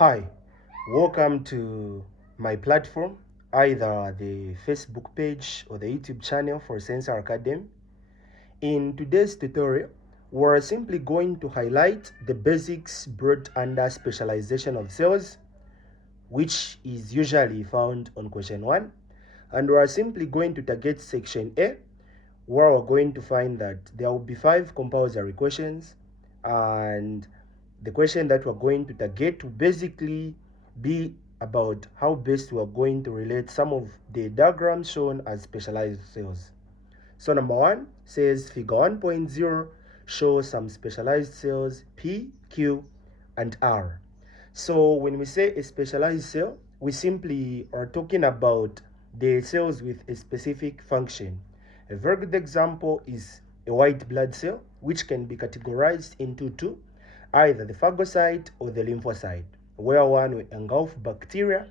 Hi, welcome to my platform, either the Facebook page or the YouTube channel for Sensor Academy. In today's tutorial, we're simply going to highlight the basics brought under specialization of cells, which is usually found on question 1. And we're simply going to target section A, where we're going to find that there will be 5 compulsory questions, and the question that we're going to target will basically be about how best we're going to relate some of the diagrams shown as specialized cells. So number 1 says figure 1.0 shows some specialized cells P, Q, and R. So when we say a specialized cell, we simply are talking about the cells with a specific function. A very good example is a white blood cell, which can be categorized into two, either the phagocyte or the lymphocyte, where one will engulf bacteria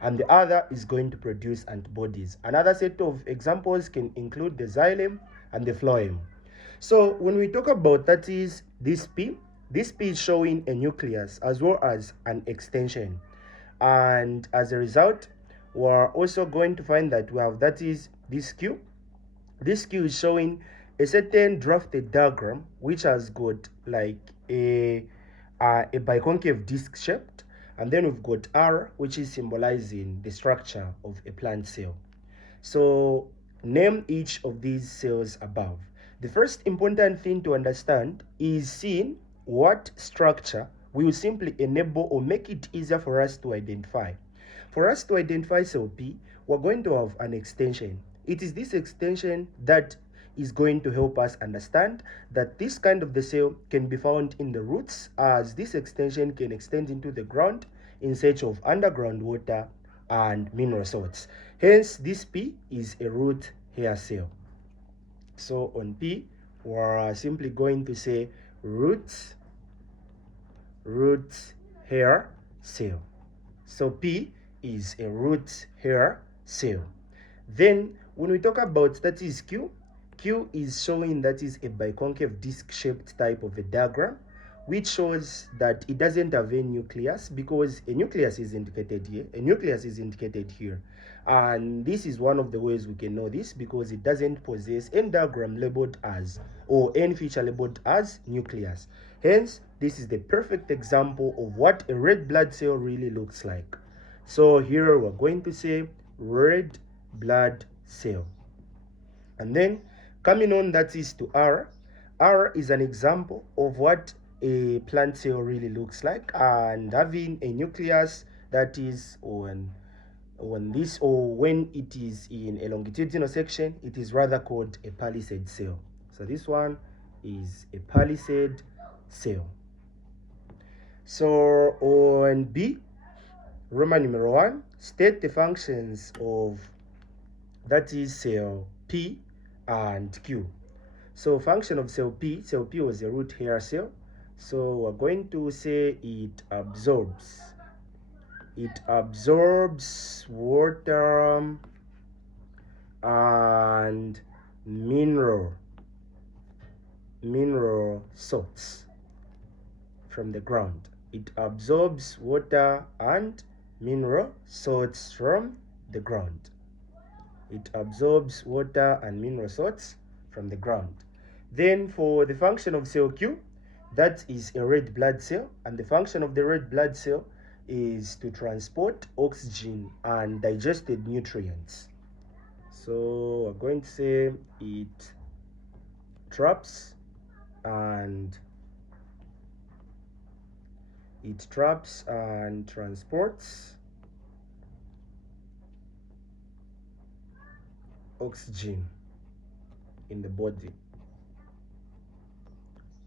and the other is going to produce antibodies. Another set of examples can include the xylem and the phloem. So when we talk about that is this P is showing a nucleus as well as an extension. And as a result, we're also going to find that we have that is this Q. This Q is showing a certain drafted diagram which has got like a biconcave disc shaped, and then we've got R, which is symbolizing the structure of a plant cell. So name each of these cells above. The first important thing to understand is seeing what structure will simply enable or make it easier for us to identify. For us to identify cell P, we're going to have an extension. It is this extension that is going to help us understand that this kind of the cell can be found in the roots, as this extension can extend into the ground in search of underground water and mineral salts. Hence, this P is a root hair cell. So on P, we're simply going to say root hair cell. So P is a root hair cell. Then when we talk about that is Q, Q is showing that is a biconcave disc-shaped type of a diagram, which shows that it doesn't have a nucleus, because a nucleus is indicated here, a nucleus is indicated here. And this is one of the ways we can know this, because it doesn't possess any diagram labeled as or any feature labeled as nucleus. Hence, this is the perfect example of what a red blood cell really looks like. So here we're going to say red blood cell. And then coming on, that is to R. R is an example of what a plant cell really looks like, and having a nucleus that is on this, or when it is in a longitudinal section, it is rather called a palisade cell. So this one is a palisade cell. So on B, Roman numeral 1, state the functions of that is cell P and Q. So function of cell P was a root hair cell. So we're going to say it absorbs water and mineral salts from the ground. It absorbs water and mineral salts from the ground. It absorbs water and mineral salts from the ground. Then for the function of cell Q, that is a red blood cell, and the function of the red blood cell is to transport oxygen and digested nutrients. So we're going to say it traps and transports oxygen in the body.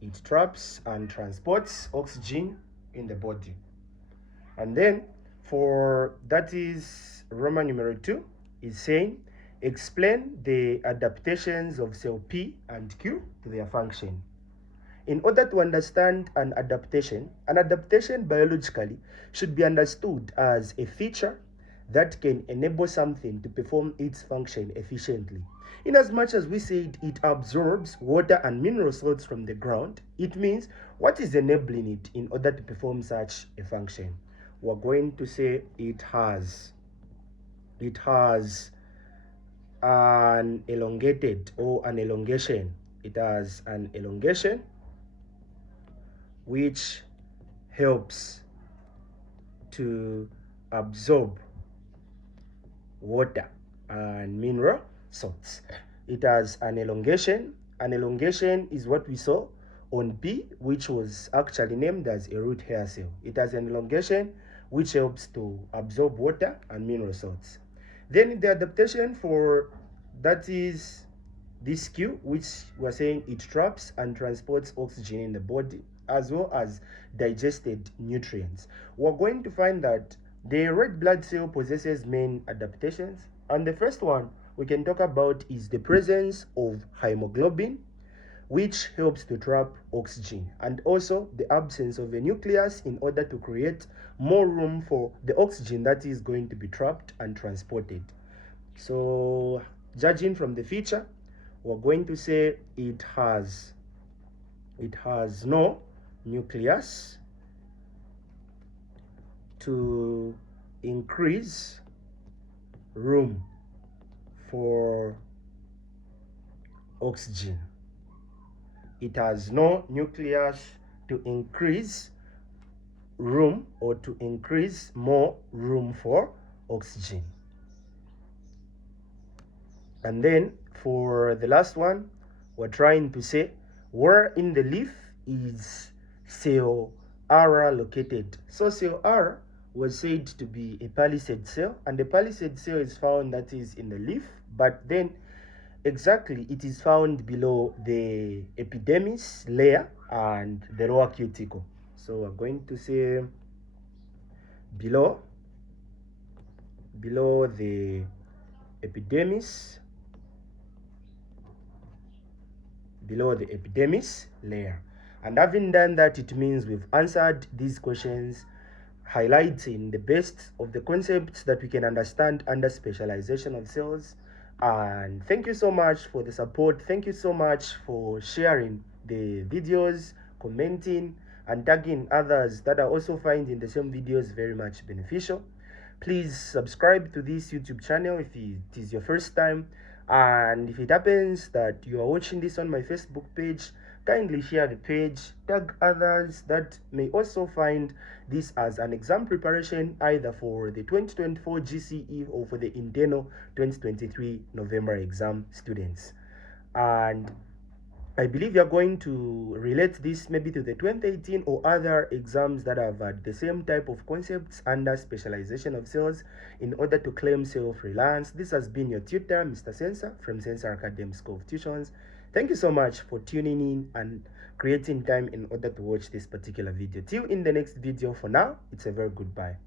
It traps and transports oxygen in the body. And then for that is Roman numeral 2 is saying explain the adaptations of cell P and Q to their function. In order to understand an adaptation biologically should be understood as a feature that can enable something to perform its function efficiently. In as much as we said it absorbs water and mineral salts from the ground, it means what is enabling it in order to perform such a function. we're going to say it has an elongated or an elongation. It has an elongation which helps to absorb water and mineral salts. It has an elongation. An elongation is what we saw on B, which was actually named as a root hair cell. It has an elongation which helps to absorb water and mineral salts. Then the adaptation for that is this Q, which we're saying it traps and transports oxygen in the body as well as digested nutrients. We're going to find that the red blood cell possesses main adaptations, and the first one we can talk about is the presence of hemoglobin, which helps to trap oxygen, and also the absence of a nucleus in order to create more room for the oxygen that is going to be trapped and transported. So judging from the feature, we're going to say it has no nucleus to increase room for oxygen. It has no nucleus to increase room or to increase more room for oxygen. And then for the last one, we're trying to say where in the leaf is cell R located. So cell R was said to be a palisade cell, and the palisade cell is found that is in the leaf, but then exactly it is found below the epidermis layer and the lower cuticle. So we're going to say below the epidermis layer. And having done that, it means we've answered these questions, highlighting the best of the concepts that we can understand under specialization of cells. And thank you so much for the support. Thank you so much for sharing the videos, commenting, and tagging others that are also finding the same videos very much beneficial. Please subscribe to this YouTube channel if it is your first time, and if it happens that you are watching this on my Facebook page, kindly share the page, tag others that may also find this as an exam preparation either for the 2024 GCE or for the internal 2023 November exam students. And I believe you're going to relate this maybe to the 2018 or other exams that have had the same type of concepts under specialization of cells in order to claim self-reliance. This has been your tutor, Mr. Sensor from Sensor Academy School of Tuitions. Thank you so much for tuning in and creating time in order to watch this particular video. Till in the next video, for now, it's a very goodbye.